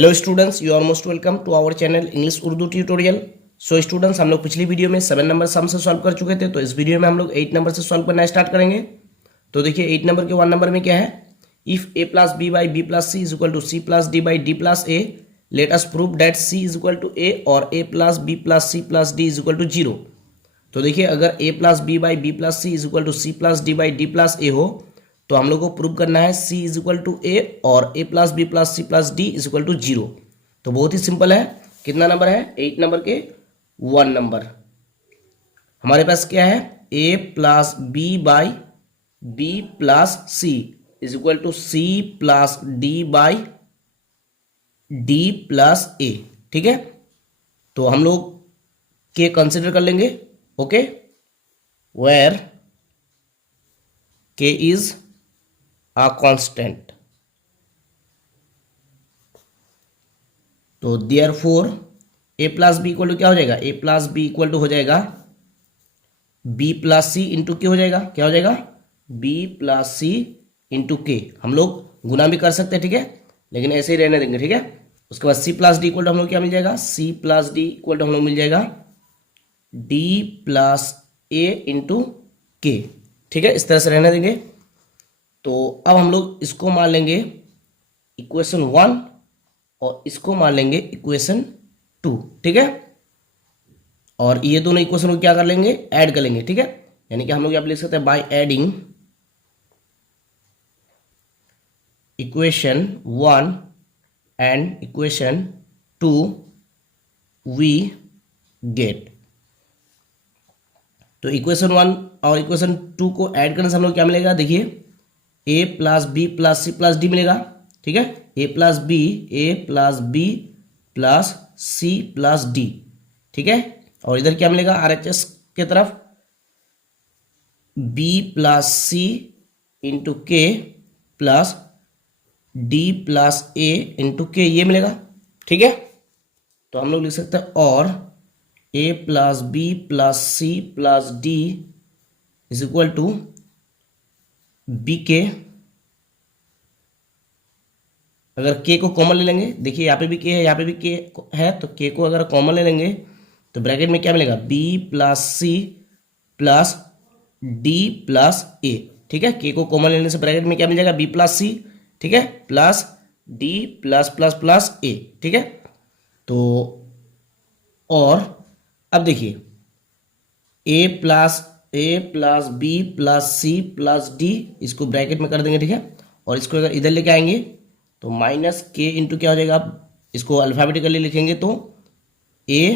Hello students, you are most welcome to our channel English Urdu tutorial. So students, हम लोग पिछली video में 7 number सम से सॉल्व कर चुके थे, तो इस वीडियो में हम लोग 8 नंबर से सॉल्व करना स्टार्ट करेंगे। तो देखिए 8 नंबर के 1 नंबर में क्या है, if a plus b by b plus c is equal to c plus d by d plus a, let us prove that c is equal to a और a plus b plus c plus d is equal to 0। तो देखिए अगर a plus b by b plus c is equal to c plus d by d plus a हो, तो हम लोग को prove करना है c is equal to a और a plus b plus c plus d is equal to 0। तो बहुत ही सिंपल है। कितना नंबर है, 8 नंबर के 1 नंबर। हमारे पास क्या है, a plus b by b plus c is equal to c plus d by d plus a. ठीक है, तो हम लोग के कंसिडर कर लेंगे। Okay, where k is a constant. तो therefore a plus b equal to क्या हो जाएगा, a plus b equal to हो जाएगा बी प्लस सी इंटू के हो जाएगा। क्या हो जाएगा, बी प्लस सी इंटू के। हम लोग गुना भी कर सकते हैं, ठीक है, लेकिन ऐसे ही रहने देंगे। ठीक है, उसके बाद c plus d equal to हम लोग क्या मिल जाएगा, c plus d equal to हम लोग मिल जाएगा डी प्लस ए इंटू के। ठीक है, इस तरह से रहने देंगे। तो अब हम लोग इसको मान लेंगे इक्वेशन 1 और इसको मान लेंगे इक्वेशन 2। ठीक है, और ये दोनों इक्वेशन को क्या कर लेंगे, ऐड कर लेंगे। ठीक है, यानी कि हम लोग यहाँ पे लिख सकते हैं by adding equation 1 and equation 2 we get. तो इक्वेशन 1 और इक्वेशन 2 को ऐड करने से हम लोग क्या मिलेगा, देखिए a plus b plus c plus d मिलेगा। ठीक है, a plus b plus c plus d. ठीक है, और इधर क्या मिलेगा, RHS के तरफ b plus C into k plus d plus a into के, ये मिलेगा। ठीक है, तो हम लोग लिख सकते हैं और a plus b plus c plus d is equal to b k. अगर के को कॉमन ले लेंगे, देखिए यहाँ पे भी के है, यहाँ पे भी के है, तो के को अगर कॉमन ले लेंगे तो ब्रैकेट में क्या मिलेगा, b plus c plus d plus a. ठीक है, के को कॉमन लेने से ब्रैकेट में क्या मिल जाएगा, बी प्लस सी, ठीक है, plus d plus plus plus a. ठीक है, तो और अब देखिए a plus b plus c plus d, इसको ब्रैकेट में कर देंगे। ठीक है, और इसको अगर इधर लेके आएंगे तो माइनस के इंटू क्या हो जाएगा, आप इसको अल्फाबेटिकली लिखेंगे तो a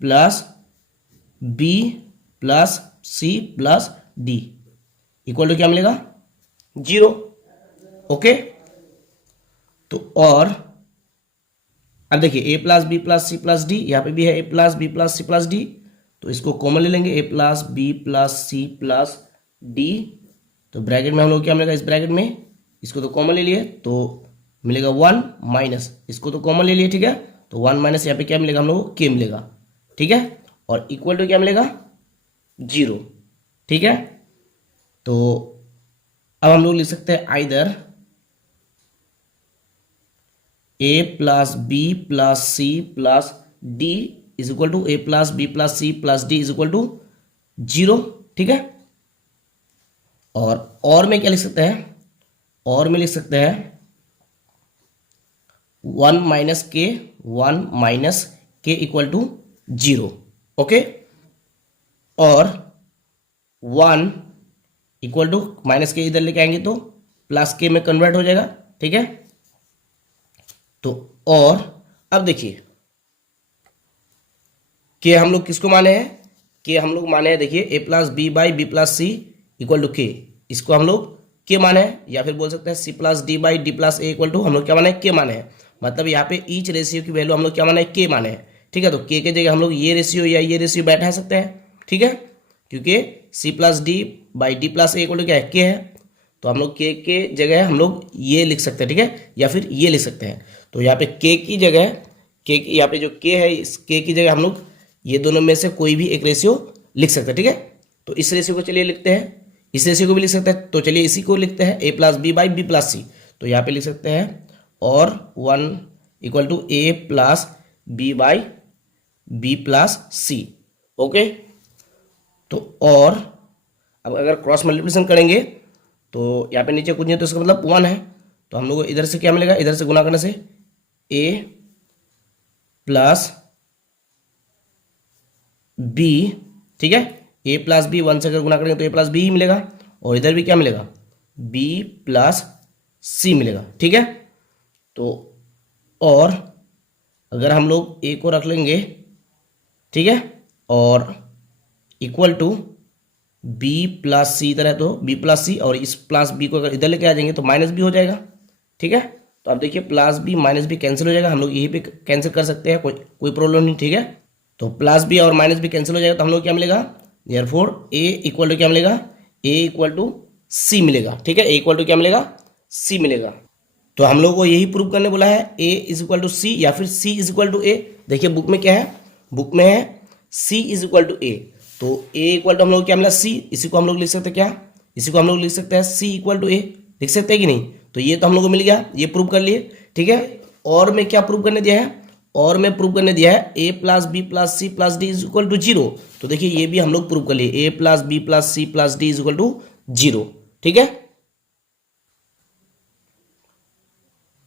plus b plus c plus d equal to क्या मिलेगा, 0। ओके, तो और अब देखिए a plus b plus c plus d, यहाँ पे भी है a plus b plus c plus d, तो इसको कॉमन ले लेंगे, a plus b plus c plus d. तो ब्रैकेट में हम लोग क्या मिलेगा, इस ब्रैकेट में इसको तो कॉमन ले लिए तो मिलेगा 1 माइनस, इसको तो कॉमन ले लिए। ठीक है, तो 1 माइनस यहाँ पे क्या मिलेगा, हम लोग को के मिलेगा। ठीक है, और इक्वल टू क्या मिलेगा, 0। ठीक है, तो अब हम लोग लिख सकते हैं either a plus b plus c plus d is equal to a plus b plus c plus d is equal to 0। ठीक है, और में क्या लिख सकते हैं, और में लिख सकते हैं 1 माइनस के इक्वल टू 0। ओके, और 1 इक्वल टू माइनस के इधर लेके आएंगे तो प्लस के में कन्वर्ट हो जाएगा। ठीक है, तो और अब देखिए के हम लोग किसको माने हैं, के हम लोग माने हैं, देखिए a plus b by b plus c equal to k, इसको हम लोग के माने हैं, या फिर बोल सकते हैं c plus d by d plus a equal to हम लोग क्या माने हैं, के माने हैं। मतलब यहाँ पे ईच रेशियो की वैल्यू हम लोग क्या माने हैं, के माने हैं। ठीक है, तो के जगह हम लोग ये रेशियो या ये रेशियो बैठा सकते हैं। ठीक है, क्योंकि c plus d by d plus a equal to क्या है, के है, तो हम लोग के जगह हम लोग ये लिख सकते हैं। ठीक है, या फिर ये लिख सकते हैं। तो यहाँ पे के की जगह के, यहाँ पे जो के है, इस के की जगह हम लोग ये दोनों में से कोई भी एक रेशियो लिख सकते हैं। ठीक है, तो इस रेशियो को चलिए लिखते हैं, इस रेशियो को भी लिख सकते हैं। तो चलिए इसी को लिखते हैं, a plus b by b plus c. तो यहाँ पे लिख सकते हैं और 1 equal to a plus b by b plus c. Okay, तो और अब अगर क्रॉस मल्टीप्लिकेशन करेंगे तो यहाँ पे नीचे कुछ नहीं तो इसका मतलब 1 है, तो हम लोग को इधर से क्या मिलेगा, इधर से गुना करने से ए प्लस बी, ठीक है, ए प्लस बी 1 से अगर गुना करेंगे तो ए प्लस बी ही मिलेगा, और इधर भी क्या मिलेगा, बी प्लस सी मिलेगा, ठीक है। तो और अगर हम लोग ए को रख लेंगे, ठीक है, और इक्वल टू बी प्लस सी इधर है तो बी प्लस सी, और इस प्लस बी को अगर इधर लेके आ जाएंगे तो माइनस बी हो जाएगा, ठीक है। तो अब देखिए plus b minus b cancel हो जाएगा, हम लोग यही पे कैंसिल कर सकते हैं, कोई प्रॉब्लम नहीं, ठीक है। तो प्लस बी और माइनस बी कैंसिल हो जाएगा तो हम लोग क्या मिलेगा, देयरफॉर ए इक्वल टू क्या मिलेगा, ए इक्वल टू सी मिलेगा, ठीक है, ए इक्वल टू क्या मिलेगा, सी मिलेगा। तो हम लोग को यही प्रूव करने बोला है, ए इज इक्वल टू सी या फिर सी इज इक्वल टू ए। देखिए बुक में क्या है, बुक में है सी इज इक्वल टू ए, तो ए इक्वल टू हम लोग क्या मिला सी, इसी को हम लोग लिख सकते हैं क्या, इसी को हम लोग लिख सकते हैं सी इक्वल टू ए, लिख सकते हैं कि नहीं। तो ये तो हम लोग को मिल गया, ये प्रूव कर लिए, ठीक है। और में क्या प्रूव करने दिया है, और में प्रूव करने दिया है a plus b plus c plus d is equal to 0। तो देखिए ये भी हम लोग प्रूव कर लिए, a plus b plus c plus d is equal to 0, ठीक है।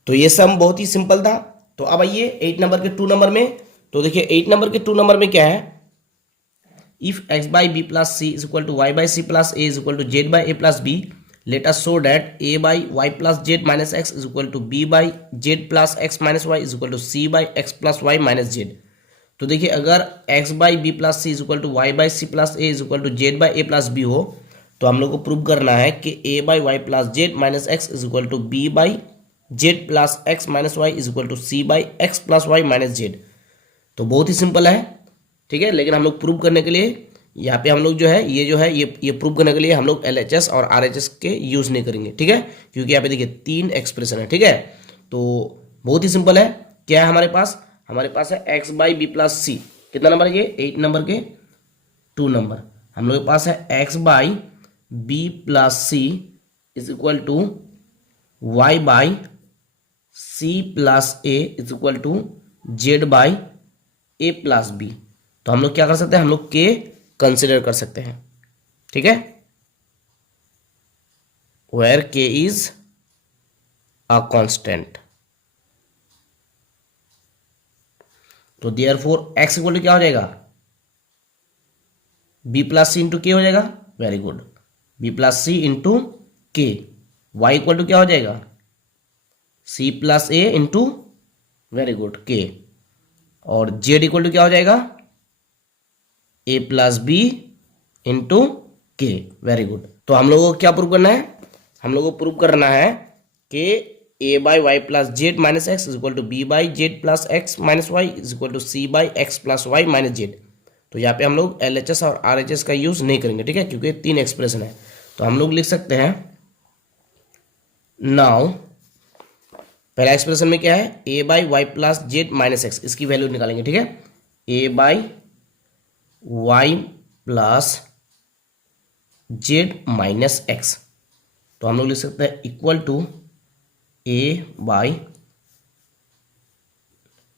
तो ये सम बहुत ही सिंपल था। तो अब आइए 8 नंबर के 2 नंबर में। तो देखिए 8 नंबर के 2 नंबर में क्या है, if x by b plus c is equal to y by c plus a is equal to z by a plus b, let us show that a by y plus z minus x is equal to b by z plus x minus y is equal to c by x plus y minus z। तो देखिए अगर x by b plus c is equal to y by c plus a is equal to z by a plus b हो, तो हम लोग को prove करना है कि a by y plus z minus x is equal to b by z plus x minus y is equal to c by x plus y minus z। तो बहुत ही सिंपल है, ठीक है। लेकिन हम लोग प्रूव करने के लिए यहाँ पे हम लोग जो है ये प्रूव करने के लिए हम लोग LHS और RHS के यूज़ नहीं करेंगे, ठीक है, क्योंकि यहाँ पे देखिए 3 एक्सप्रेशन है, ठीक है। तो बहुत ही सिंपल है, क्या है हमारे पास है x बाई बी प्लस सी, कितना नंबर है ये, 8 नंबर के 2 नंबर। हम लोग के पास है x by b plus c is equal to y by c plus a is equal to z by a plus b. तो हम लोग क्या कर सकते हैं, हम लोग के कंसिडर कर सकते हैं, ठीक है, where k is a constant. तो देयरफॉर एक्स इक्वल टू क्या हो जाएगा, बी प्लस सी इंटू के हो जाएगा, वेरी गुड, बी प्लस सी इंटू के। वाई इक्वल टू क्या हो जाएगा, c plus a into, very good, के। और जेड इक्वल टू क्या हो जाएगा, a plus b into k, very good. तो हम लोगों को क्या प्रूव करना है, हम लोगों को प्रूव करना है कि a by y plus z minus x is equal to b by z plus x minus y is equal to c by x plus y minus z. तो यहाँ पे हम लोग LHS और RHS का यूज नहीं करेंगे, ठीक है, क्योंकि 3 एक्सप्रेशन है। तो हम लोग लिख सकते हैं, नाउ पहला एक्सप्रेशन में क्या है, a by y plus z minus x, इसकी वैल्यू निकालेंगे, ठीक है, a by y plus z minus x. तो हम लोग लिख सकते हैं equal to a by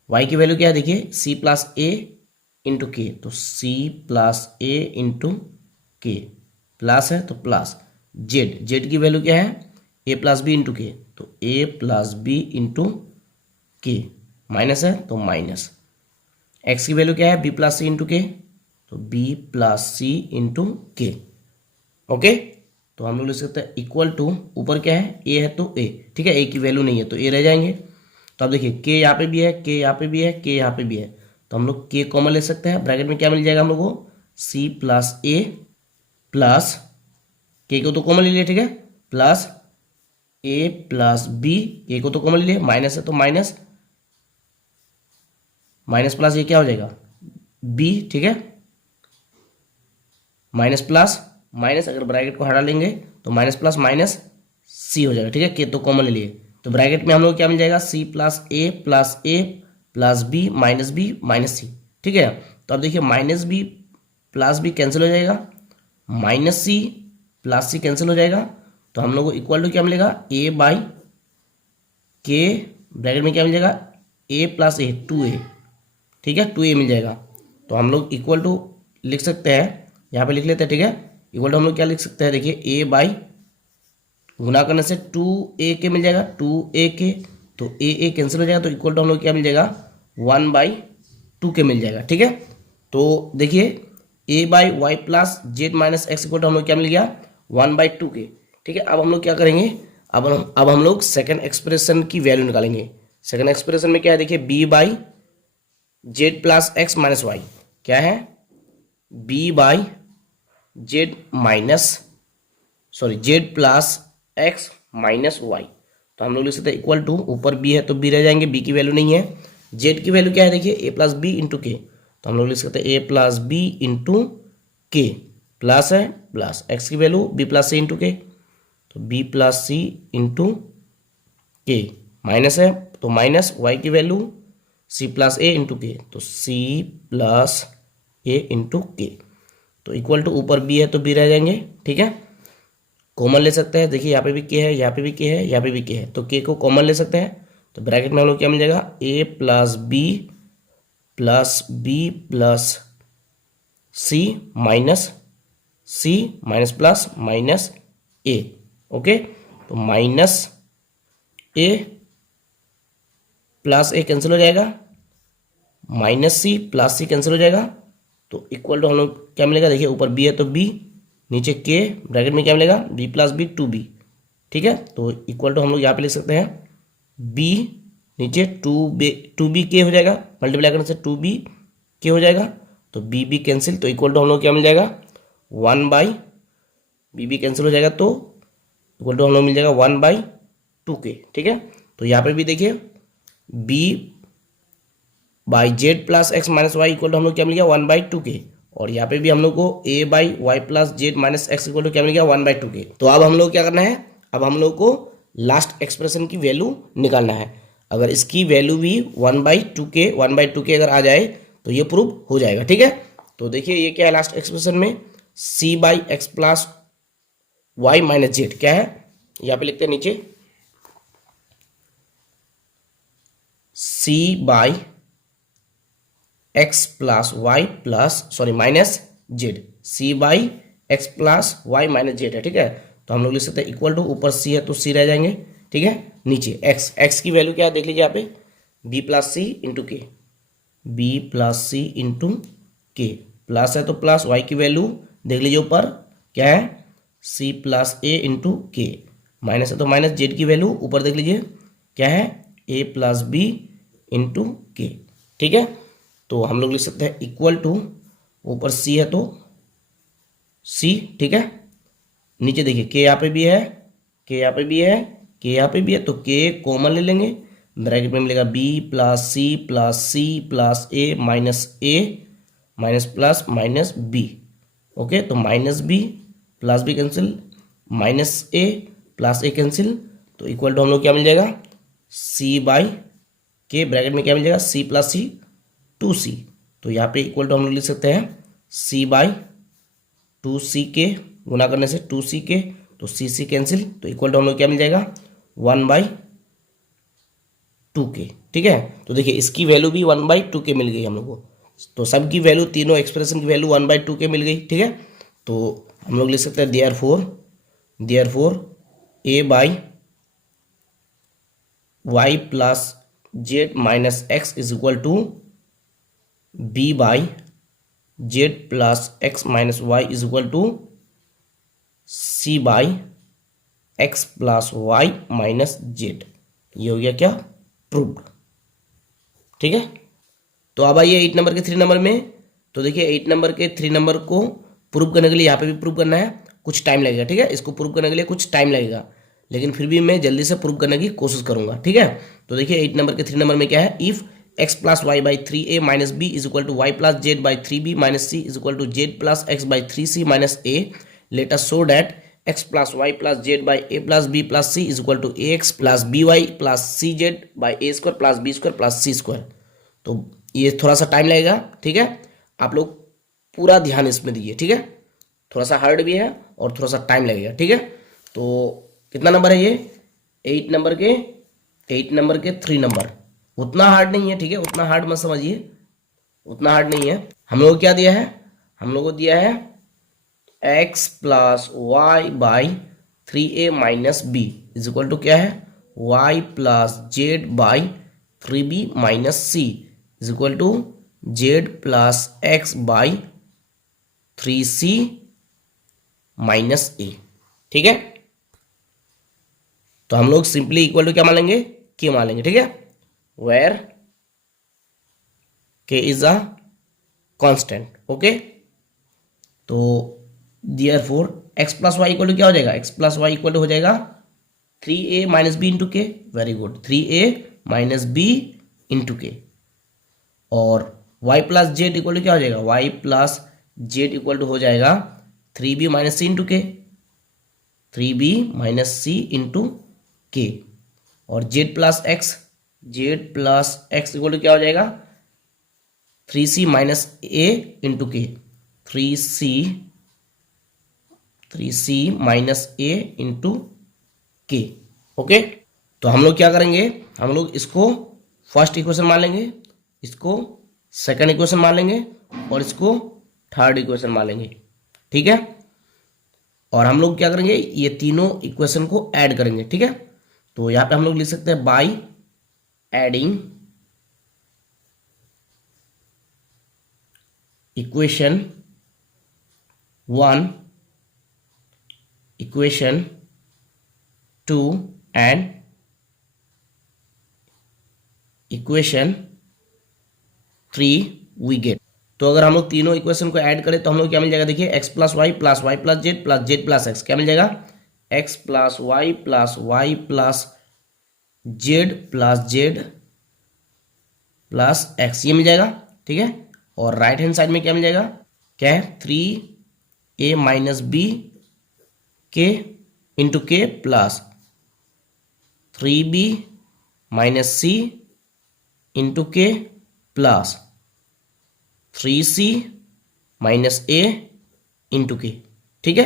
y की वैल्यू क्या है, देखिए c plus a into k, तो c plus a into k, plus है तो प्लस जेड, जेड की वैल्यू क्या है, a plus b into k, तो a plus b into k, minus है तो माइनस, एक्स की वैल्यू क्या है, बी प्लस सी इंटू के, तो बी प्लस सी इंटू के। ओके, तो हम लोग लिख सकते हैं इक्वल टू, ऊपर क्या है, ए है तो ए, ठीक है, ए की वैल्यू नहीं है तो ए रह जाएंगे। तो अब देखिए के यहाँ पे भी है, के यहाँ पे भी है, के यहाँ पे भी है, तो हम लोग के कॉमन ले सकते हैं। ब्रैकेट में क्या मिल जाएगा हम लोग को, सी प्लस ए प्लस के को तो कॉमन ले लिया, ठीक है, प्लस ए प्लस बी, ए को तो कॉमन ले लिया, माइनस है तो माइनस, माइनस प्लस ये क्या हो जाएगा बी, ठीक है, माइनस प्लस माइनस, अगर ब्रैकेट को हटा लेंगे तो माइनस प्लस माइनस सी हो जाएगा, ठीक है, के तो कॉमन ले लिए। तो ब्रैकेट में हम लोग क्या मिल जाएगा, c plus a plus b minus c, ठीक है। तो अब देखिए minus b plus b cancel हो जाएगा, minus c plus c cancel हो जाएगा, तो हम लोग को इक्वल टू क्या मिलेगा, ए बाई के, ब्रैकेट में क्या मिल जाएगा, ए प्लस ए 2a, ठीक है, 2a मिल जाएगा। तो हम लोग इक्वल टू लिख सकते हैं, यहाँ पे लिख लेते हैं, ठीक है। इक्वल टू हम लोग क्या लिख सकते हैं, देखिए ए बाई गुना करने से 2a के मिल जाएगा, 2a के, तो ए कैंसिल हो जाएगा, तो इक्वल टू हम लोग क्या मिल जाएगा 1/2 के मिल जाएगा, ठीक है। तो देखिए a by y plus z minus x equal to हम लोग क्या मिल गया 1/2 के, ठीक है। अब हम लोग क्या करेंगे, अब हम लोग सेकंड एक्सप्रेशन की वैल्यू निकालेंगे। सेकंड एक्सप्रेशन में क्या है, देखिए b by z plus x minus y, क्या है b by z z plus x minus y. तो हम लोग लिख सकते हैं इक्वल टू, ऊपर बी है तो बी रह जाएंगे, बी की वैल्यू नहीं है, जेड की वैल्यू क्या है, देखिए a plus b into k. तो हम लोग लिख सकते हैं a plus b into k, plus है प्लस एक्स की वैल्यू बी प्लस सी इंटू के, तो बी प्लस सी इंटू के, माइनस है तो माइनस वाई की value C plus a into k, तो c plus a into k. तो equal to ऊपर B है तो बी रह जाएंगे, ठीक है। कॉमन ले सकते हैं, देखिए यहाँ पे भी के है, यहाँ पे भी के है, यहाँ पे भी के है, तो के को कॉमन ले सकते हैं। तो ब्रैकेट में हम लोग क्या मिल जाएगा a plus b plus c minus plus minus A, okay. तो minus a plus a cancel हो जाएगा, minus c plus c cancel हो जाएगा, तो इक्वल टू हम लोग क्या मिलेगा, देखिए ऊपर बी है तो बी, नीचे के, ब्रैकेट में क्या मिलेगा बी प्लस बी 2b, ठीक है। तो इक्वल टू हम लोग यहाँ पे लिख सकते हैं बी, नीचे 2b के हो जाएगा, मल्टीप्लाई करने से 2b के हो जाएगा, तो बी कैंसिल, तो इक्वल टू हम लोग क्या मिल जाएगा 1/बी कैंसिल हो जाएगा, तो इक्वल टू हम लोग मिल जाएगा 1/2 के, ठीक है। तो यहाँ पे भी देखिए b by z plus x minus y equal to हम लोग क्या मिल गया 1/2 के, और यहाँ पे भी हम लोग को a by y plus z minus x equal to क्या मिल गया 1/2 के। तो अब हम लोग क्या करना है, अब हम लोग को लास्ट एक्सप्रेशन की वैल्यू निकालना है। अगर इसकी वैल्यू भी 1/2 के अगर आ जाए तो ये प्रूव हो जाएगा, ठीक है। तो देखिए ये क्या है लास्ट एक्सप्रेशन में, c by x plus y minus z, क्या है यहाँ पे लिखते हैं नीचे c by x plus y plus minus z, c by x plus y minus z है, ठीक है। तो हम लोग लिख सकते हैं इक्वल टू, ऊपर सी है तो सी रह जाएंगे, ठीक है, नीचे एक्स की वैल्यू क्या है देख लीजिए यहाँ पे बी प्लस सी इंटू के, बी प्लस सी इंटू के, प्लस है तो प्लस वाई की वैल्यू देख लीजिए ऊपर क्या है सी plus a into k, minus है तो माइनस जेड की वैल्यू ऊपर देख लीजिए क्या है ए प्लस बी इंटू के, ठीक है। तो हम लोग लिख सकते हैं इक्वल टू, ऊपर सी है तो सी, ठीक है, नीचे देखिए के यहाँ पे भी है, के यहाँ पे भी है, के यहाँ पे भी है, तो के कॉमन ले लेंगे, ब्रैकेट में मिलेगा b plus c plus a minus plus minus b, okay. तो minus b plus b cancel, minus a plus a cancel, तो इक्वल टू हम लोग क्या मिल जाएगा सी बाई के, ब्रैकेट में क्या मिल जाएगा सी प्लस सी 2c, तो यहाँ पे इक्वल टू हम लोग लिख सकते हैं c बाई 2c के, गुना करने से 2c के, तो c कैंसिल, तो इक्वल टू हम लोग क्या मिल जाएगा 1/2 के, ठीक है। तो देखिए इसकी वैल्यू भी 1/2 के मिल गई हम लोग को, तो सब की वैल्यू, तीनों एक्सप्रेशन की वैल्यू 1/2 के मिल गई, ठीक है। तो हम लोग लिख सकते हैं therefore a by y plus z minus x is equal to b by z plus x minus y is equal to c by x plus y minus z. ये हो गया क्या प्रूव्ड, ठीक है। तो अब आइए 8 नंबर के 3 नंबर में। तो देखिए 8 नंबर के 3 नंबर को प्रूव करने के लिए यहाँ पे भी प्रूव करना है, कुछ टाइम लगेगा, ठीक है। इसको प्रूव करने के लिए कुछ टाइम लगेगा, लेकिन फिर भी मैं जल्दी से प्रूव करने की कोशिश करूंगा, ठीक है। तो देखिए 8 नंबर के 3 नंबर में क्या है, if x plus y by 3a minus b is equal to y plus z by 3b minus c is equal to z plus x by 3c minus a, let us show that x plus y plus z by a plus b plus c is equal to ax plus b y plus c z by a square plus b square plus c square. तो ये थोड़ा सा time लगेगा, ठीक है, आप लोग पूरा ध्यान इसमें दीजिए, ठीक है। थोड़ा सा हार्ड भी है और थोड़ा सा टाइम लगेगा, ठीक है। तो कितना नंबर है ये 8 नंबर के 3 नंबर, उतना हार्ड नहीं है, ठीक है, उतना हार्ड मत समझिए, उतना हार्ड नहीं है। हम लोग को क्या दिया है, हम लोग को दिया है x plus y by 3a minus b is equal to क्या है, y plus z by 3b minus c is equal to z plus x by 3c minus a. ठीक है, तो हम लोग सिंपली इक्वल टू क्या मान लेंगे, के मान लेंगे। ठीक है, where k is a constant. Okay, तो therefore x plus y equal to क्या हो जाएगा, x plus y equal to हो जाएगा 3a minus b into k. Very good, 3a minus b into k. और y plus z equal to क्या हो जाएगा, y plus z equal to हो जाएगा 3b माइनस सी इंटू के, 3b minus c into k. और z plus x, z plus x equal to क्या हो जाएगा, 3c minus a into k, 3c minus a into k. Okay, तो हम लोग क्या करेंगे, हम लोग इसको फर्स्ट इक्वेशन मान लेंगे, इसको सेकंड इक्वेशन मान लेंगे और इसको थर्ड इक्वेशन मान लेंगे। ठीक है, और हम लोग क्या करेंगे, ये तीनों इक्वेशन को ऐड करेंगे। ठीक है, तो यहां पे हम लोग लिख सकते हैं by adding equation 1, equation 2 and equation 3 we get. तो अगर हम लोग तीनों इक्वेशन को ऐड करें तो हम लोग क्या मिल जाएगा, देखिए x plus y plus z plus z plus x, क्या मिल जाएगा, x plus y plus z plus x, ये मिल जाएगा। ठीक है, और राइट हैंड साइड में क्या मिल जाएगा, क्या है, 3a माइनस बी के into k plus 3b minus c into k plus 3c minus a into के। ठीक है,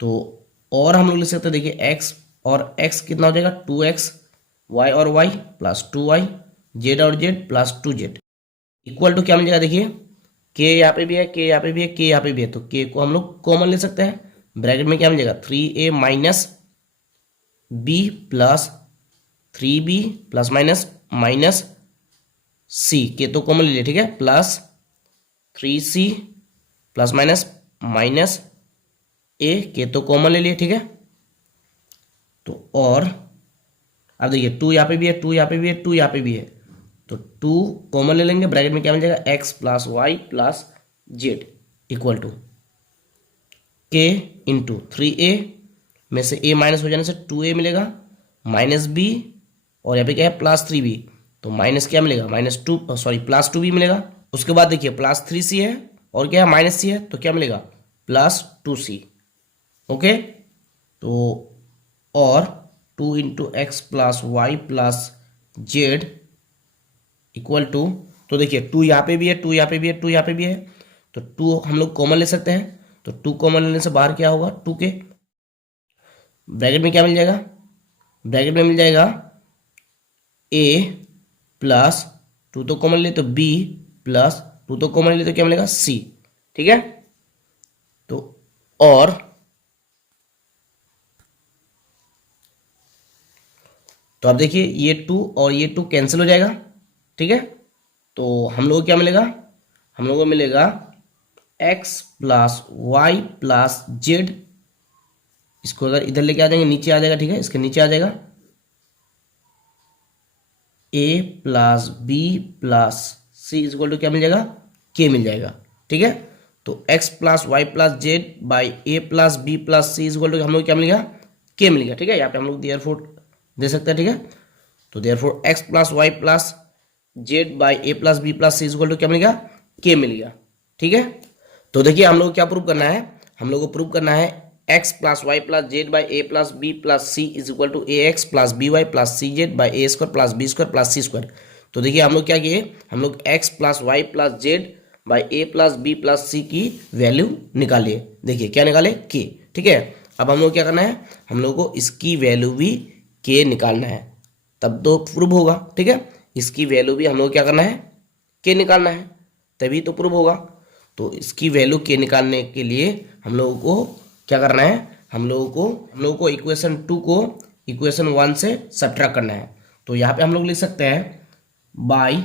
तो और हम लोग लिख सकते हैं, देखिए x और x कितना हो जाएगा, 2x, y और y प्लस 2y, z और z plus 2z equal to क्या मिल जाएगा, देखिए k यहाँ पे भी है, k यहाँ पे भी है, k यहाँ पे भी है, तो k को हम लोग कॉमन ले सकते हैं। ब्रैकेट में क्या मिल जाएगा, 3a minus b plus 3b plus minus c, k तो कॉमन ले लिया। ठीक है, प्लस 3c प्लस माइनस ए, के तो कॉमन ले लिए। ठीक है, तो और अब देखिए 2 यहाँ पे भी है, 2 यहाँ पे भी है, 2 यहाँ पे भी है, तो 2 कॉमन ले लेंगे। ब्रैकेट में क्या मिल जाएगा, x plus y plus z equal to k into 3a में से a माइनस हो जाने से 2a मिलेगा, माइनस b और यहाँ पे क्या है प्लस 3b, तो माइनस क्या मिलेगा, प्लस 2b मिलेगा। उसके बाद देखिए प्लस 3c है और क्या है माइनस c है, तो क्या मिलेगा, प्लस 2c। ओके, तो और 2 into x plus y plus z equal to, तो देखिए 2 यहाँ पे भी है, 2 यहाँ पे भी है, 2 यहाँ पे भी है, तो 2 हम लोग कॉमन ले सकते हैं, तो 2 कॉमन लेने से बाहर क्या होगा, 2 के। ब्रैकेट में क्या मिल जाएगा, ब्रैकेट में मिल जाएगा a प्लस 2 तो कॉमन ले तो b प्लस 2 तो कॉमन ले तो क्या मिलेगा, c। ठीक है, तो और तो अब देखिए ये 2 और ये 2 कैंसिल हो जाएगा। ठीक है, तो हम लोग को क्या मिलेगा, हम लोग को मिलेगा x plus y plus z, इसको अगर इधर लेके आ जाएंगे नीचे आ जाएगा। ठीक है, इसके नीचे आ जाएगा a plus b plus c is equal to क्या मिल जाएगा, k मिल जाएगा। ठीक है, तो x plus y plus z by a plus b plus c is equal to हम लोग क्या मिल गया, k मिल गया। ठीक है, यहाँ पे हम लोग देयरफॉर दे सकते हैं। ठीक है, तो therefore x plus y plus z by a plus b plus c is equal to क्या मिल गया, k मिल गया। ठीक है, तो देखिए हम लोग क्या प्रूव करना है, हम लोग को प्रूव करना है x plus y plus z by a plus b plus c is equal to a x plus b y plus c z by a square plus b square plus c square. तो देखिए हम लोग क्या किए, हम लोग x plus y plus z by a plus b plus c की value निकालिए। देखिए क्या निकाले, k। ठीक है, अब हम लोग क्या करना है, हम लोग को इसकी वैल्यू भी k निकालना है, तब तो प्रूव होगा। ठीक है, इसकी वैल्यू भी हम लोग क्या करना है, के निकालना है, तभी तो प्रूव होगा। तो इसकी वैल्यू के निकालने के लिए हम लोगों को क्या करना है, हम लोगों को इक्वेशन 2 को इक्वेशन 1 से सब्ट्रैक्ट करना है। तो यहाँ पे हम लोग लिख सकते हैं by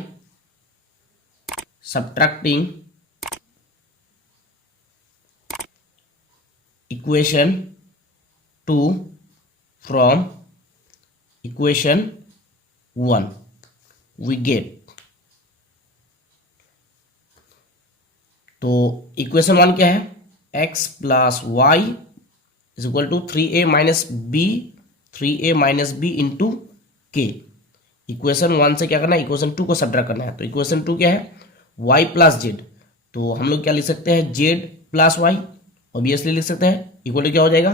subtracting equation 2 from equation 1 we get. तो इक्वेशन 1 क्या है, x plus y is equal to 3a minus b, 3a minus b into k. Equation 1 से क्या करना है, इक्वेशन 2 को सब्ट्रैक्ट करना है। तो इक्वेशन 2 क्या है, y प्लस जेड। तो हम लोग क्या लिख सकते हैं, z प्लस वाई, ऑब्वियसली लिख सकते हैं, इक्वल टू क्या हो जाएगा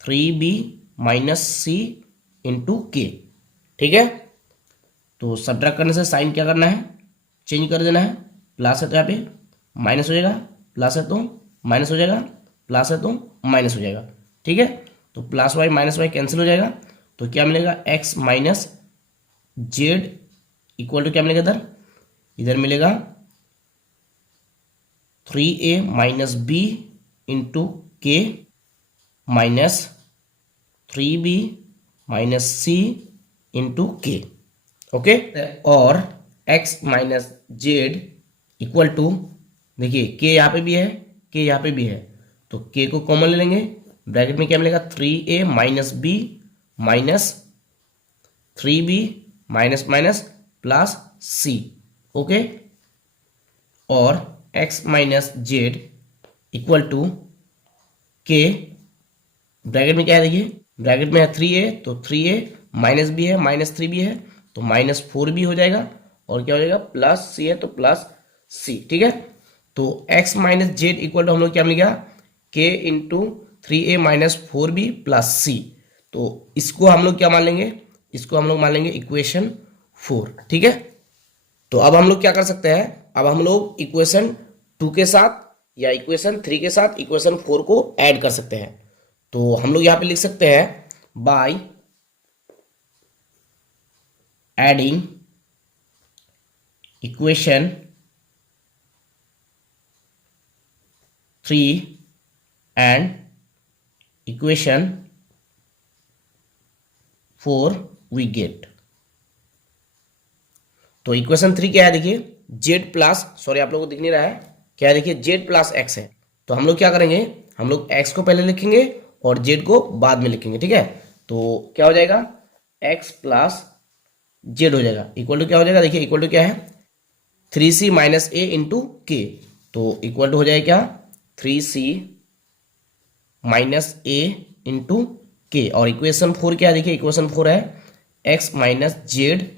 3b माइनस सी इंटू के। ठीक है, तो सब्ट्रैक्ट करने से साइन क्या करना है, चेंज कर देना है। प्लस है तो यहाँ पे माइनस हो जाएगा, प्लस है तो माइनस हो जाएगा, प्लस है तो माइनस हो जाएगा। ठीक है, तो plus y minus y cancel हो जाएगा। तो क्या मिलेगा, x minus z equal to क्या मिलेगा, इधर इधर मिलेगा 3a minus b into k minus 3b minus c into k. Okay, और x minus z equal to, देखिए के यहाँ पे भी है, के यहाँ पे भी है, तो के को कॉमन ले लेंगे। ब्रैकेट में क्या मिलेगा, 3a minus b minus 3b minus minus plus c. Okay, और x minus z equal to k, bracket में क्या है, देखिए ब्रैकेट में है 3a, तो 3a माइनस बी है माइनस 3b है, तो माइनस 4b हो जाएगा, और क्या हो जाएगा प्लस सी है तो प्लस सी। ठीक है, तो x minus z equal to हम लोग क्या मिल गया, k into 3a minus 4b plus c. तो इसको हम लोग क्या मान लेंगे, इसको हम लोग मान लेंगे इक्वेशन 4। ठीक है, तो अब हम लोग क्या कर सकते हैं, अब हम लोग इक्वेशन 2 के साथ या इक्वेशन 3 के साथ इक्वेशन 4 को ऐड कर सकते हैं। तो हम लोग यहां पे लिख सकते हैं by adding equation 3 and equation 4 we get. तो इक्वेशन 3 क्या है, देखिए जेड प्लस, सॉरी आप लोगों को दिख नहीं रहा है, क्या है देखिए जेड प्लस एक्स है। तो हम लोग क्या करेंगे, हम लोग एक्स को पहले लिखेंगे और जेड को बाद में लिखेंगे। ठीक है, तो क्या हो जाएगा, एक्स प्लस जेड हो जाएगा, इक्वल टू क्या हो जाएगा, देखिए इक्वल टू क्या है 3c minus a into k. तो इक्वल टू हो जाएगा क्या, 3c minus a into k. और इक्वेशन 4 क्या है, देखिए इक्वेशन 4 है x minus z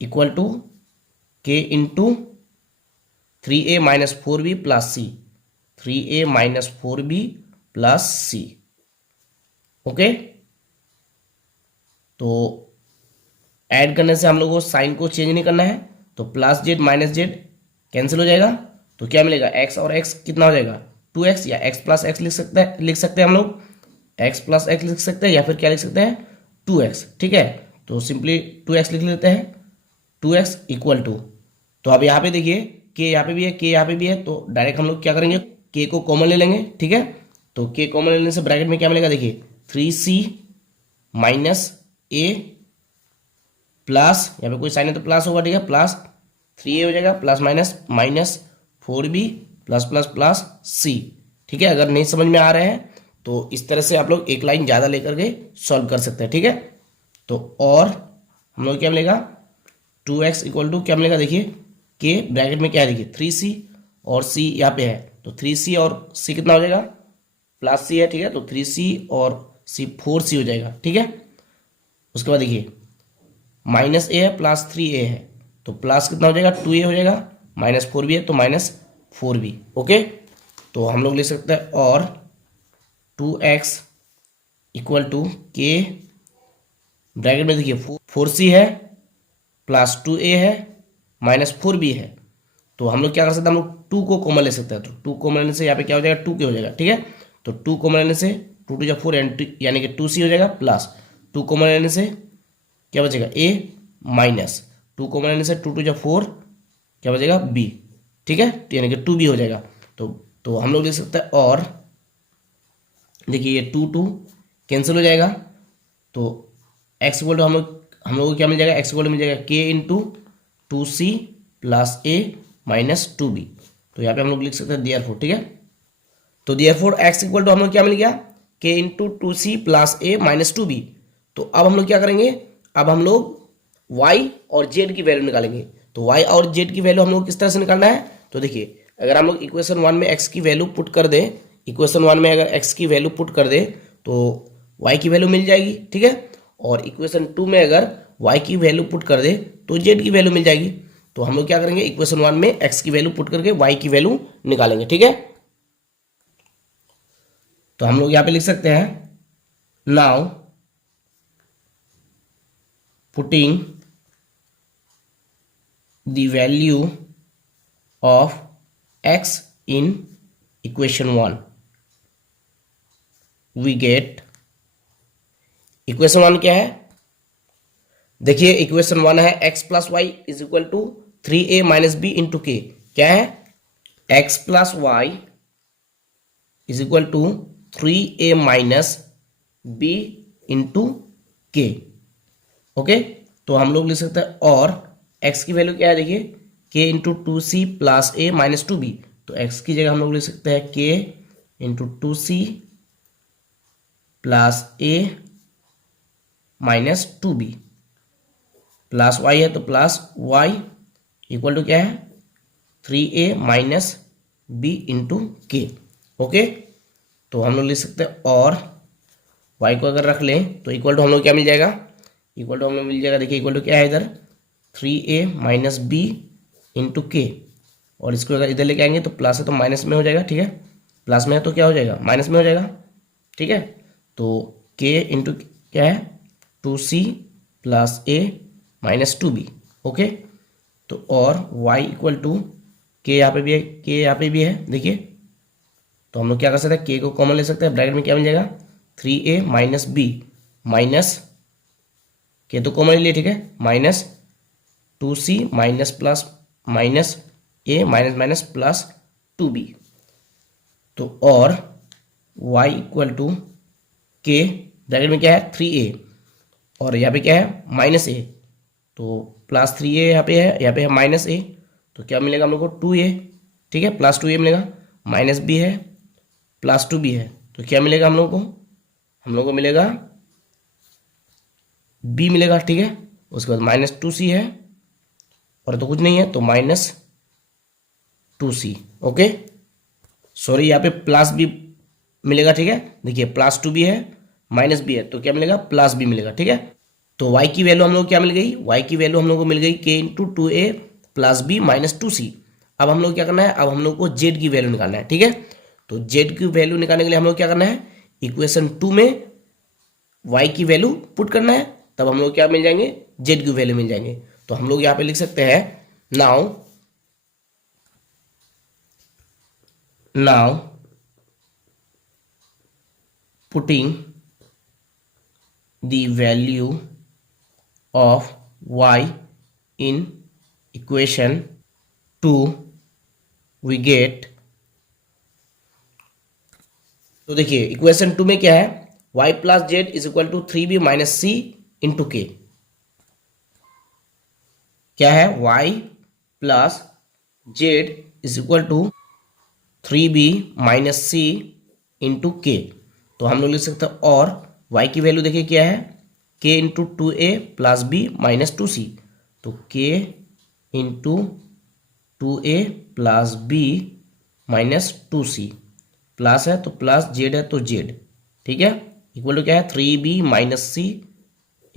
equal to k into 3a minus 4b plus c, 3a minus 4b plus c. Okay, तो ऐड करने से हम लोग को साइन को चेंज नहीं करना है, तो plus z minus Z cancel हो जाएगा। तो क्या मिलेगा, x और x कितना हो जाएगा 2x, या x प्लस एक्स लिख सकते हैं हम लोग, x प्लस एक्स लिख सकते हैं, या फिर क्या लिख सकते हैं 2x। ठीक है, तो सिंपली 2x लिख लेते हैं, 2x इक्वल टू, तो अब यहाँ पे देखिए के यहाँ पे भी है, के यहाँ पे भी है, तो डायरेक्ट हम लोग क्या करेंगे, के को कॉमन ले लेंगे। ठीक है, तो के कॉमन लेने से ब्रैकेट में क्या मिलेगा, देखिए 3c माइनस ए प्लस, यहाँ पे कोई साइन है तो प्लस होगा। ठीक है, प्लस 3a हो जाएगा, plus minus minus 4b plus plus plus c। ठीक है, अगर नहीं समझ में आ रहे हैं तो इस तरह से आप लोग एक लाइन ज़्यादा लेकर के सॉल्व कर सकते हैं। ठीक है, तो और हम लोग क्या मिलेगा 2x इक्वल टू क्या मिलेगा, देखिए के ब्रैकेट में क्या है, देखिए 3c और c यहाँ पे है, तो 3c और c कितना हो जाएगा प्लस c है। ठीक है, तो 3c और c 4c हो जाएगा। ठीक है, उसके बाद देखिए माइनस ए है प्लस 3a है, तो प्लस कितना हो जाएगा 2a हो जाएगा, माइनस 4b है तो माइनस 4b। ओके, तो हम लोग लिख सकते हैं और 2x equal to k bracket में देखिए 4c है प्लस 2a है माइनस 4b है। तो हम लोग क्या कर सकते हैं, हम लोग 2 को कॉमन ले सकते हैं, तो 2 कॉमन लेने से यहाँ पे क्या हो जाएगा 2 के हो जाएगा। ठीक है, तो 2 कॉमन लेने से 2 टू 4 यानी कि 2c हो जाएगा, प्लस 2 कॉमन लेने से क्या बचेगा a, माइनस 2 कॉमन लेने से 2 टू 4 क्या बचेगा b, ठीक है, तो यानी कि 2b हो जाएगा। तो हम लोग लिख सकते हैं, और देखिए ये 2 कैंसिल हो जाएगा, तो x इक्वल टू हम लोग को क्या मिल जाएगा, x इक्वल टू मिल जाएगा k into 2c plus a minus 2b। तो यहाँ पे हम लोग लिख सकते हैं देयरफॉर, ठीक है। तो देयरफॉर x इक्वल टू हम लोग क्या मिल गया, k into 2c plus a minus 2b। तो अब हम लोग क्या करेंगे, अब हम लोग y और z की वैल्यू निकालेंगे। तो y और z की वैल्यू हम लोग किस तरह से निकालना है, तो देखिए अगर हम लोग इक्वेशन 1 में x की वैल्यू पुट कर दें, इक्वेशन 1 में अगर x की वैल्यू पुट कर दें तो y की वैल्यू मिल जाएगी, ठीक है। और इक्वेशन 2 में अगर y की वैल्यू पुट कर दे तो z की वैल्यू मिल जाएगी। तो हम लोग क्या करेंगे, इक्वेशन 1 में x की वैल्यू पुट करके y की वैल्यू निकालेंगे, ठीक है। तो हम लोग यहाँ पे लिख सकते हैं, now putting the value of x in equation 1 we get, equation 1 क्या है, देखिए इक्वेशन 1 है x plus y is equal to 3a minus b into k. क्या है, x plus y is equal to 3a minus b into k. Okay, तो हम लोग लिख सकते हैं, और x की वैल्यू क्या है, देखिए k into 2c plus a minus 2b। तो x की जगह हम लोग लिख सकते हैं k into 2c plus a minus 2b, plus y है तो प्लस y इक्वल टू क्या है, 3a minus b into k. Okay, तो हम लोग लिख सकते हैं, और y को अगर रख लें तो इक्वल टू हम लोग क्या मिल जाएगा, इक्वल टू हम लोग मिल जाएगा, देखिए इक्वल टू क्या है इधर 3a minus b into k, और इसको अगर इधर लेके आएंगे तो प्लस है तो माइनस में हो जाएगा, ठीक है, प्लस में है तो क्या हो जाएगा, माइनस में हो जाएगा, ठीक है। तो k इंटू क्या है 2c plus a minus 2b। Okay, तो और y इक्वल टू k यहाँ पे भी है, k यहाँ पे भी है, देखिए तो हम लोग क्या कर सकते हैं, k को कॉमन ले सकते हैं, ब्रैकेट में क्या मिल जाएगा 3a minus b minus k तो कॉमन ले, ठीक है, minus 2c minus plus minus a minus minus plus 2b। तो और y equal to k bracket में क्या है 3a, और यहाँ पे क्या है माइनस a, तो प्लस 3a यहाँ पे है माइनस a, तो क्या मिलेगा हम लोग को 2a, ठीक है, प्लस 2a मिलेगा, माइनस b है प्लस 2b है, तो क्या मिलेगा हम लोग को मिलेगा b मिलेगा, ठीक है। उसके बाद माइनस 2c है, और तो कुछ नहीं है तो माइनस 2c। ओके, सॉरी यहाँ पे प्लस b मिलेगा, ठीक है, देखिए प्लस 2b है माइनस b है, तो क्या मिलेगा प्लस b मिलेगा, ठीक है। तो y की वैल्यू हम लोग क्या मिल गई, y की वैल्यू हम लोग को मिल गई k into 2a plus b minus 2c। अब हम लोग क्या करना है, अब हम लोग को z की वैल्यू निकालना है, ठीक है। तो z की वैल्यू निकालने के लिए हम लोग क्या करना है, इक्वेशन 2 में y की वैल्यू पुट करना है, तब हम लोग क्या मिल जाएंगे, z की वैल्यू मिल जाएंगे। तो हम लोग यहाँ पे लिख सकते हैं, now putting the value of y in equation 2 we get, तो देखिए इक्वेशन 2 में क्या है, y plus z is equal to 3b minus c into k. क्या है, y plus z is equal to 3b minus c into k. तो हम लोग लिख सकते हैं, और y की वैल्यू देखिए क्या है, k into 2a plus b minus 2c। तो k into 2a plus b minus 2c, plus है तो प्लस जेड है तो जेड, ठीक है, इक्वल टू क्या है 3b minus c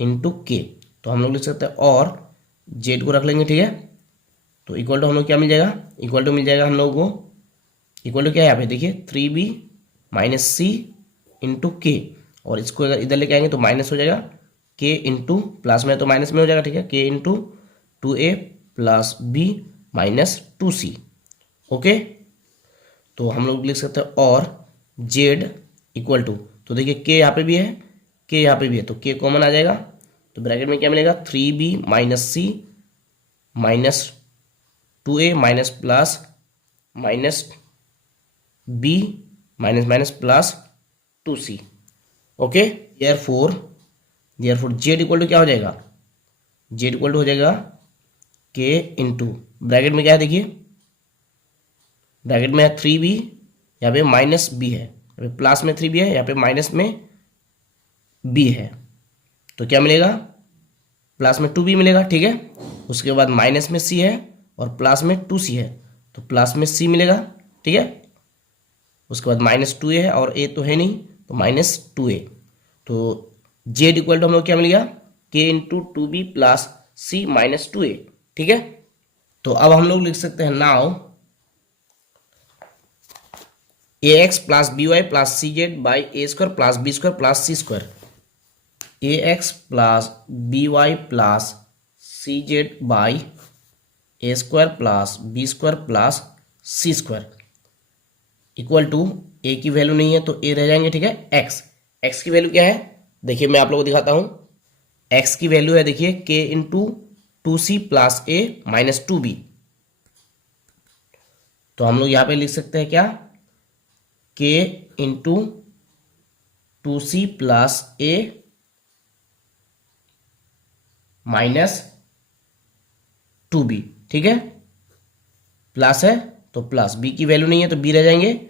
into k. तो हम लोग लिख सकते हैं, और जेड को रख लेंगे, ठीक है। तो इक्वल टू हम लोग क्या मिल जाएगा, इक्वल टू मिल जाएगा हम लोग को, इक्वल टू क्या है यहाँ पे देखिए 3b minus c into k, और इसको अगर इधर लेके आएंगे तो माइनस हो जाएगा, k इंटू प्लस में तो माइनस में हो जाएगा, ठीक है, k into 2a plus b minus 2c। Okay, तो हम लोग लिख सकते हैं, और z इक्वल टू, तो देखिए k यहाँ पे भी है, k यहाँ पे भी है, तो k कॉमन आ जाएगा, तो ब्रैकेट में क्या मिलेगा 3b minus c minus 2a minus plus minus b minus minus plus 2c। Okay, therefore z equal to क्या हो जाएगा, जेड इक्वल टू हो जाएगा के इंटू ब्रैकेट में क्या है देखिए, ब्रैकेट में है 3b, यहाँ पे माइनस b है, यहाँ पे प्लस में 3b है, यहाँ पे माइनस में b है, तो क्या मिलेगा प्लस में 2b मिलेगा। ठीक है, उसके बाद माइनस में c है और प्लस में 2c है, तो प्लस में c मिलेगा। ठीक है, उसके बाद माइनस 2a है और a तो है नहीं, तो माइनस 2a। तो z इक्वल टू हम लोग क्या मिल गया k into 2b plus c minus 2a। ठीक है, तो अब हम लोग लिख सकते हैं now ax plus by plus c z by a square plus b square plus c square, ax plus by plus c z by a square plus b square plus c square equal to a की value नहीं है तो ए रह जाएंगे। ठीक है, x की value क्या है देखिए, मैं आप लोगों को दिखाता हूं। एक्स की वैल्यू है देखिए के into 2c plus a minus 2b, तो हम लोग यहां पे लिख सकते हैं क्या, के into 2c plus a minus 2b। ठीक है, प्लस है तो प्लस, बी की वैल्यू नहीं है तो बी रह जाएंगे,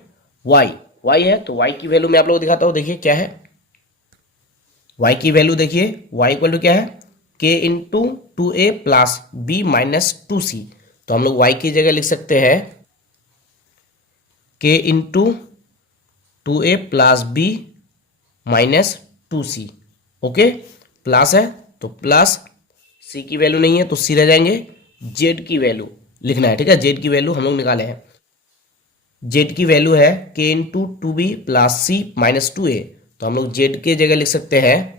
वाई है तो वाई की वैल्यू मैं आप लोगों को दिखाता हूं। देखिए क्या है वाई की वैल्यू, देखिए वाई इक्वल टू क्या है के into 2a plus b minus 2c, तो हम लोग वाई की जगह लिख सकते हैं k into 2a plus b minus 2c। Okay, plus है तो प्लस, सी की वैल्यू नहीं है तो सी रह जाएंगे, जेड की वैल्यू लिखना है। ठीक है, जेड की वैल्यू हम लोग निकाले हैं, जेड की वैल्यू है के into 2b plus c minus 2a, तो हम लोग जेड के जगह लिख सकते हैं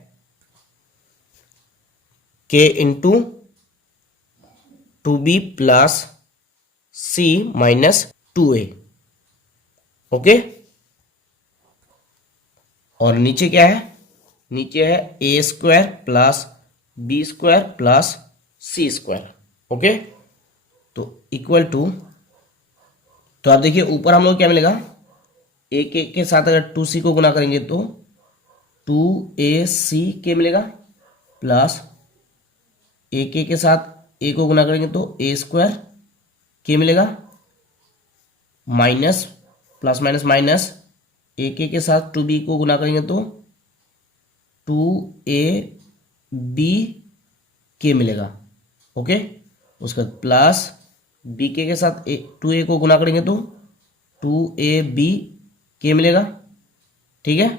k into 2b plus c minus 2a। Okay, और नीचे क्या है, नीचे है a square plus b square plus c square. Okay, तो इक्वल टू, तो आप देखिए ऊपर हम लोग क्या मिलेगा, एक के साथ अगर 2c को गुना करेंगे तो 2ac के मिलेगा, प्लस एक के साथ a को गुना करेंगे तो a स्क्वायर के मिलेगा, माइनस प्लस माइनस माइनस एक के साथ 2b को गुना करेंगे तो 2ab के मिलेगा। ओके, उसके बाद प्लस बी के साथ 2a को गुना करेंगे तो 2ab के मिलेगा। ठीक है,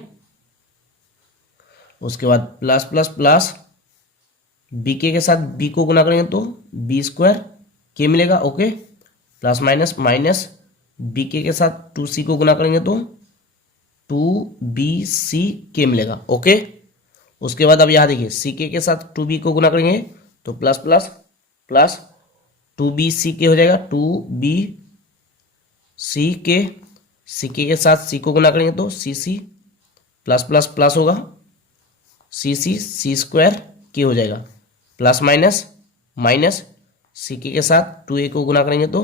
उसके बाद प्लस प्लस प्लस बी के साथ b को गुना करेंगे तो बी स्क्वायर के मिलेगा। Okay, plus minus minus b के साथ 2c को गुना करेंगे तो 2bc के मिलेगा। ओके, उसके बाद अब यहाँ देखिए सी के साथ 2b को गुना करेंगे तो प्लस प्लस प्लस 2bc के हो जाएगा, 2bc के, सी के साथ c को गुना करेंगे तो cc प्लस प्लस प्लस होगा, cc सी स्क्वायर के हो जाएगा, प्लस माइनस माइनस सी के साथ 2a को गुना करेंगे तो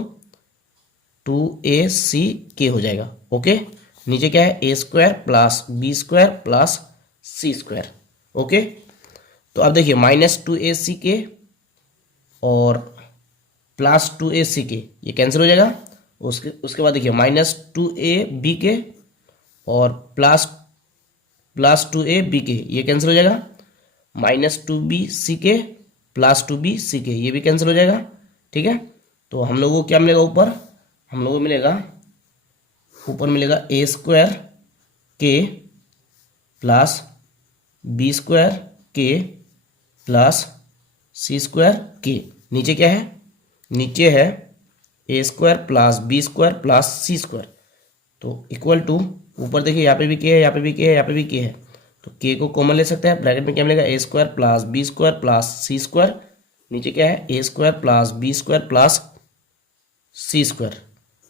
2ac के हो जाएगा। ओके, नीचे क्या है a square plus b square plus c square. Okay, तो अब देखिए माइनस 2ac के और प्लस 2ac के ये कैंसिल हो जाएगा। उसके बाद देखिए माइनस 2ab के और प्लस 2ab के ये कैंसिल हो जाएगा, माइनस 2bc के प्लस 2bc के ये भी कैंसिल हो जाएगा। ठीक है, तो हम लोगों को क्या मिलेगा, ऊपर हम लोगों को मिलेगा, ऊपर मिलेगा a square k plus b square k plus c square k, नीचे क्या है, नीचे है a square plus b square plus c square, तो इक्वल टू, ऊपर देखिए यहाँ पे भी के है, यहाँ पे भी के है, यहाँ पे भी के है, तो के को कॉमन ले सकते हैं, ब्रैकेट में क्या मिलेगा a square plus b square plus c square, नीचे क्या है a square plus b square plus c square,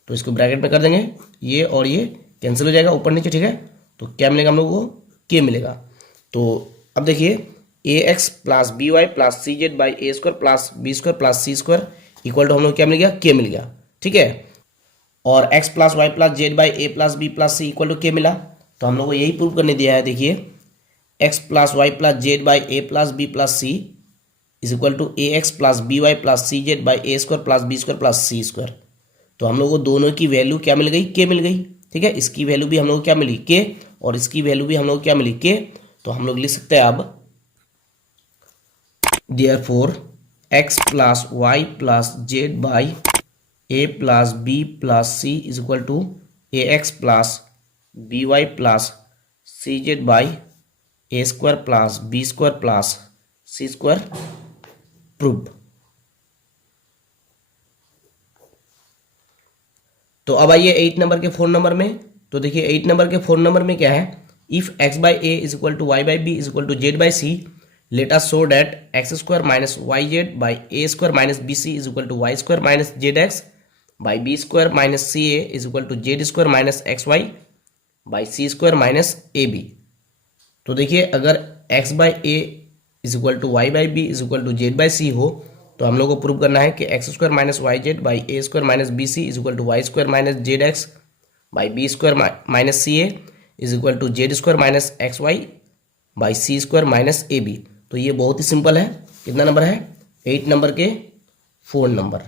तो इसको ब्रैकेट में कर देंगे, ये और ये कैंसिल हो जाएगा ऊपर नीचे। ठीक है, तो क्या मिलेगा हम लोग को, के मिलेगा। तो अब देखिए a x plus b y plus c z by a square plus b square plus c square equal to हम लोग क्या मिल गया, के मिल गया। ठीक है, और x plus y plus z by a plus b plus c equal to k मिला। तो हम लोग को यही प्रूव करने दिया है। देखिए x plus y plus z by a plus b plus c is equal to a x plus b y plus c z by a square plus b square plus c square. तो हम लोग को दोनों की value क्या मिल गई, के मिल गई। ठीक है, इसकी वैल्यू भी हम लोग को क्या मिली, के, और इसकी वैल्यू भी हम लोग को क्या मिली, के। तो हम लोग लिख सकते हैं अब therefore x plus y plus z by a plus b plus c is equal to a x plus b y plus c z by a square plus b square plus c square prove. तो अब आइए 8 number के 4 number में। तो देखिए 8 number के 4 number में क्या है, if x by a is equal to y by b is equal to z by c let us show that x square minus y z by a square minus b c is equal to y square minus z x by b square minus c a is equal to z square minus x y by c square minus a b. तो देखिए अगर x by a is equal to y by b is equal to z by c हो तो हम लोग को prove करना है कि x square minus y z by a square minus b c is equal to y square minus z x by b square minus c a is equal to z square minus x y by c square minus a b. तो ये बहुत ही simple है। कितना number है, 8 number के 4 number.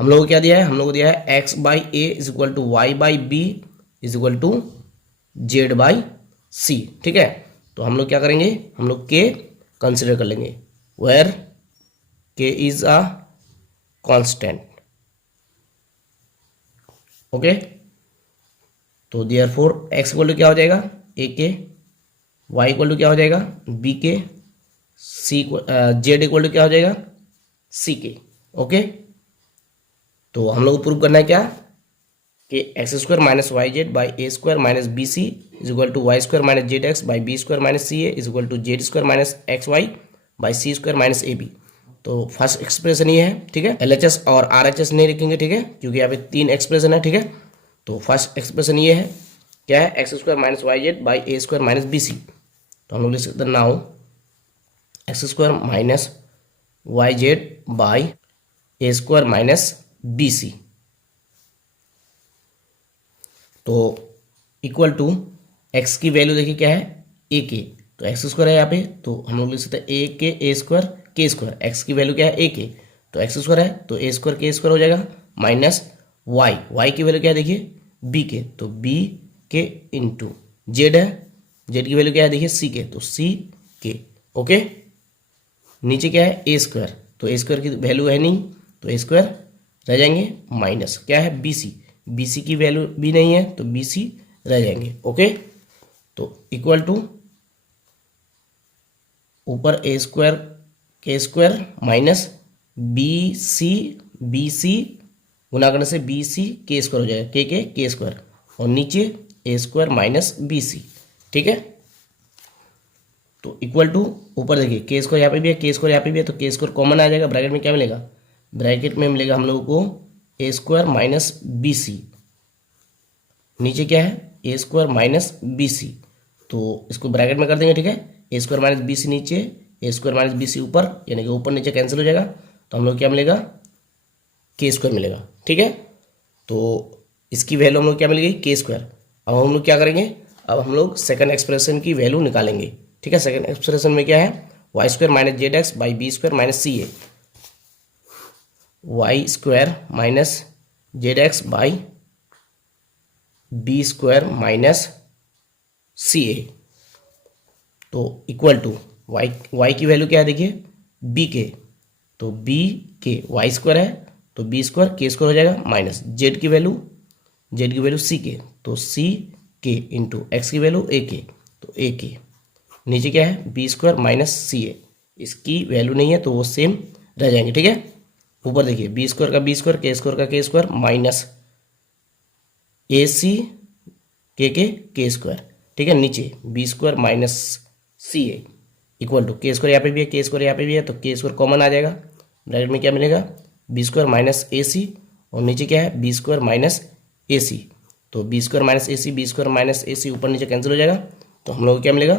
हम लोग को क्या दिया है, हम लोग को दिया है x by a is equal to y by b is equal to z by c. ठीक है, तो हम लोग क्या करेंगे, हम लोग के कंसिडर कर लेंगे where k is a constant. Okay, तो देयरफॉर एक्स इक्वल टू क्या हो जाएगा, ए के, वाई इक्वल टू क्या हो जाएगा, बी के, सी जेड इक्वल टू क्या हो जाएगा, सी के। ओके, तो हम लोग को प्रूव करना है क्या कि x square minus y z by a square minus b c is equal to y square minus z x by b square minus c a is equal to z square minus x y by c square minus a b. तो first expression ये है। ठीक है, L H S और R H S नहीं लिखेंगे। ठीक है, क्योंकि यहाँ पे 3 एक्सप्रेशन है। ठीक है, तो फर्स्ट एक्सप्रेशन ये है, क्या है, x square minus y z by a square minus b c. तो हम लोग लिख सकते हैं now x square minus y z by a square minus b c तो इक्वल टू एक्स की वैल्यू देखिए क्या है, ए के। तो एक्स स्क्वायर है यहाँ पे, तो हम लोग लिख सकते हैं ए के ए स्क्वायर के स्क्वायर। एक्स की वैल्यू क्या है, ए के, तो एक्स स्क्वायर है तो ए स्क्वायर के स्क्वायर हो जाएगा माइनस वाई, वाई की वैल्यू क्या है देखिए बी के, तो बी के इंटू जेड है, जेड की वैल्यू क्या है देखिए सी के, तो सी के। ओके, नीचे क्या है ए स्क्वायर, तो ए स्क्वायर की वैल्यू है नहीं तो ए स्क्वायर रह जाएंगे माइनस क्या है बी सी, बी सी की वैल्यू भी नहीं है तो बी सी रह जाएंगे। ओके, तो इक्वल टू ऊपर ए स्क्वायर के स्क्वायर माइनस बी सी गुना करने से बी सी के स्क्वायर हो जाएगा, के स्क्वायर, और नीचे ए स्क्वायर माइनस बी सी। ठीक है, तो इक्वल टू ऊपर देखिए के स्क्वायर यहाँ पे भी है, के स्क्वायर यहाँ पे भी है, तो के स्क्वायर कॉमन आ जाएगा। ब्रैकेट में क्या मिलेगा, ब्रैकेट में मिलेगा हम लोगों को ए स्क्वायर माइनस बी सी, नीचे क्या है a square minus b c, तो इसको ब्रैकेट में कर देंगे। ठीक है, ए स्क्वायर माइनस बी सी नीचे, ए स्क्वायर माइनस बी सी ऊपर, यानी कि ऊपर नीचे कैंसिल हो जाएगा, तो हम लोग क्या मिलेगा, के स्क्वायर मिलेगा। ठीक है, तो इसकी वैल्यू हम लोग क्या मिल गई, के स्क्वायर। अब हम लोग क्या करेंगे, अब हम लोग सेकंड एक्सप्रेशन की वैल्यू निकालेंगे। ठीक है, सेकंड एक्सप्रेशन में क्या है, y square minus z x by b square minus c a, y square minus z x by b square minus c a, तो इक्वल टू वाई की वैल्यू क्या है देखिए बी के, तो बी के वाई स्क्वायर है तो बी स्क्वायर के स्क्वायर हो जाएगा माइनस जेड की वैल्यू सी के, तो सी के इंटू एक्स की वैल्यू ए के, तो ए के, नीचे क्या है बी स्क्वायर माइनस सी ए, इसकी वैल्यू नहीं है तो वो सेम रह जाएंगे। ठीक है, ऊपर देखिए बी स्क्वायर का बी स्क्वायर, के स्क्वायर का के स्क्वायर माइनस ए सी के स्क्वायर। ठीक है, नीचे b square minus c a equal to के स्क्वायर यहाँ पे भी है, के स्क्वायर यहाँ पे भी है, तो के स्क्वायर कॉमन आ जाएगा। ब्रैकेट में क्या मिलेगा, बी स्क्वायर माइनस ए सी, और नीचे क्या है बी स्क्वायर माइनस ए सी, तो बी स्क्वायर माइनस ए सी, बी स्क्वायर माइनस ए सी ऊपर नीचे कैंसिल हो जाएगा, तो हम लोग को क्या मिलेगा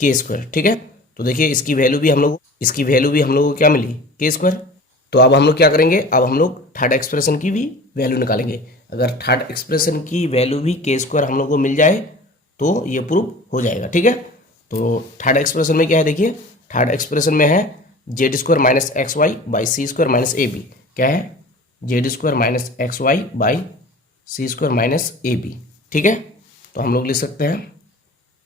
के स्क्वायर। ठीक है, तो देखिए इसकी वैल्यू भी हम लोग को क्या मिली के स्क्वायर। तो अब हम लोग क्या करेंगे, अब हम लोग थर्ड एक्सप्रेशन की भी वैल्यू निकालेंगे। अगर थर्ड एक्सप्रेशन की वैल्यू भी के स्क्वायर हम लोग को मिल जाए तो ये प्रूव हो जाएगा। ठीक है, तो थर्ड एक्सप्रेशन में क्या है, देखिए थर्ड एक्सप्रेशन में है z square minus x y by c square minus a b. क्या है, z square minus x y by c square minus a b. ठीक है, तो हम लोग लिख सकते हैं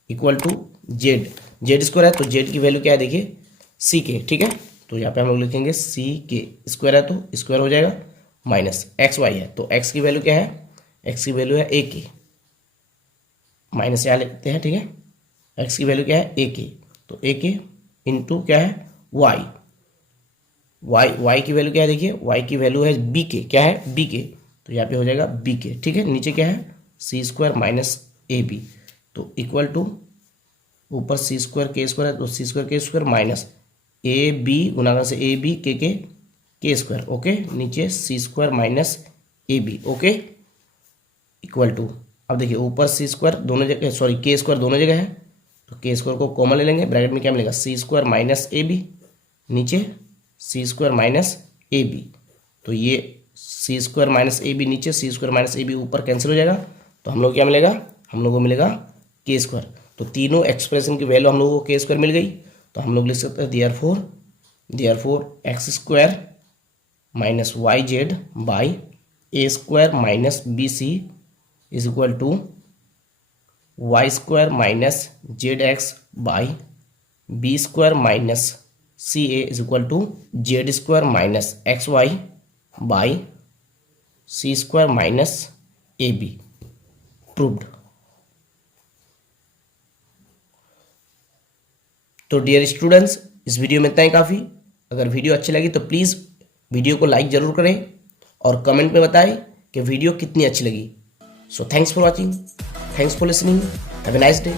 इक्वल टू जेड स्क्वायर है तो जेड की वैल्यू क्या है, देखिए सी के। ठीक है, तो यहाँ पे हम लोग लिखेंगे सी के स्क्वायर है तो स्क्वायर हो जाएगा, माइनस एक्स वाई है तो एक्स की वैल्यू क्या है, एक्स की वैल्यू है ए के, माइनस यहाँ लिखते हैं। ठीक है, एक्स की वैल्यू क्या है ए के, तो ए के इंटू क्या है वाई की वैल्यू क्या है, देखिए वाई की वैल्यू है बी के। क्या है बी के, तो यहाँ पे हो जाएगा बी के। ठीक है, नीचे क्या है c square minus a b, तो इक्वल टू ऊपर सी स्क्वायर के स्क्वायर है तो सी स्क्वायर के स्क्वायर माइनस ए बी गुणाकार से ए बी के स्क्वायर। ओके, नीचे c square minus a b. Okay, equal to अब देखिए ऊपर सी स्क्वायर दोनों जगह, सॉरी के स्क्वायर दोनों जगह है तो के स्क्वायर को कॉमन ले लेंगे। ब्रैकेट में क्या मिलेगा सी स्क्वायर माइनस ए बी, नीचे c square minus a b, तो ये सी स्क्वायर माइनस ए बी नीचे, c square minus a B ऊपर कैंसिल हो जाएगा तो हम लोग क्या मिलेगा, हम लोग को मिलेगा के स्क्वायर। तो तीनों एक्सप्रेशन की वैल्यू हम लोगों को के स्क्वायर मिल गई तो हम लोग लिख सकते हैं therefore x square minus y z by a square minus b c is equal to y square minus z x by b square minus c a is equal to z square minus x y by c square minus a b. Proved. तो dear students, इस video में इतना ही काफ़ी। अगर video अच्छी लगी तो please video को लाइक ज़रूर करें और कमेंट में बताएं कि वीडियो कितनी अच्छी लगी। So thanks for watching, thanks for listening, have a nice day.